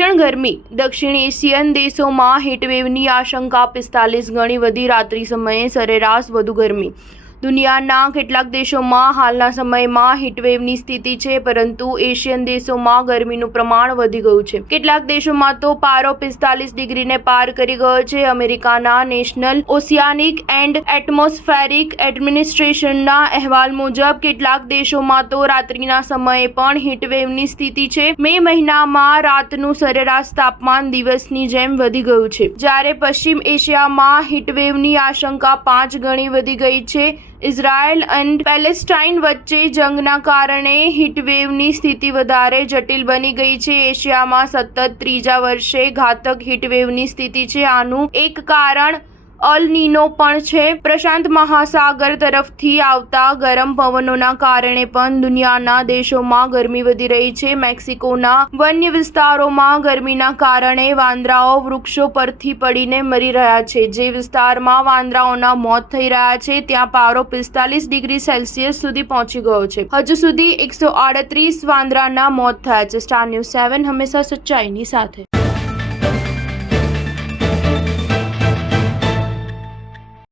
ભીષણ ગરમી. દક્ષિણ એશિયન દેશોમાં હીટવેવની આશંકા 45 ગણી વધી. રાત્રિ સમયે સરેરાશ વધુ ગરમી. દુનિયાના કેટલાક દેશોમાં હાલના સમયમાં હીટવેવની સ્થિતિ છે, પરંતુ એશિયન દેશોમાં ગરમીનું પ્રમાણ વધી ગયું છે. કેટલાક દેશોમાં તો પારો 45 ડિગ્રીને પાર કરી ગયો છે. અમેરિકાના નેશનલ ઓશિયાનિક એન્ડ એટમોસ્ફેરિક એડમિનિસ્ટ્રેશનના અહેવાલ મુજબ કેટલાક દેશોમાં તો રાત્રિના સમયે પણ હીટવેવની સ્થિતિ છે. મે મહિનામાં રાતનું સરેરાશ તાપમાન દિવસની જેમ વધી ગયું છે, જ્યારે પશ્ચિમ એશિયામાં હીટવેવની આશંકા 5 ગણી વધી ગઈ છે. ઇઝરાયલ અને પેલેસ્ટાઇન વચ્ચે જંગના કારણે હીટવેવની સ્થિતિ વધારે જટિલ બની ગઈ છે. એશિયામાં સતત ત્રીજા વર્ષે ઘાતક હીટવેવની સ્થિતિ છે. આનું એક કારણ અલ નીનો પણ છે. પ્રશાંત મહાસાગર તરફથી આવતા ગરમ પવનોના કારણે પણ દુનિયાના દેશોમાં ગરમી વધી રહી છે. મેક્સિકોના વન્ય વિસ્તારોમાં ગરમીના કારણે વાંદરાઓ વૃક્ષો પરથી પડીને મરી રહ્યા છે. જે વિસ્તારમાં વાંદરાઓના મોત થઈ રહ્યા છે, ત્યાં પારો 45 ડિગ્રી સેલ્સિયસ સુધી પહોંચી ગયો છે. હજુ સુધી 138 વાંદરાના મોત થયા છે. સ્ટાર ન્યૂઝ 7 હંમેશા સચ્ચાઈની સાથે.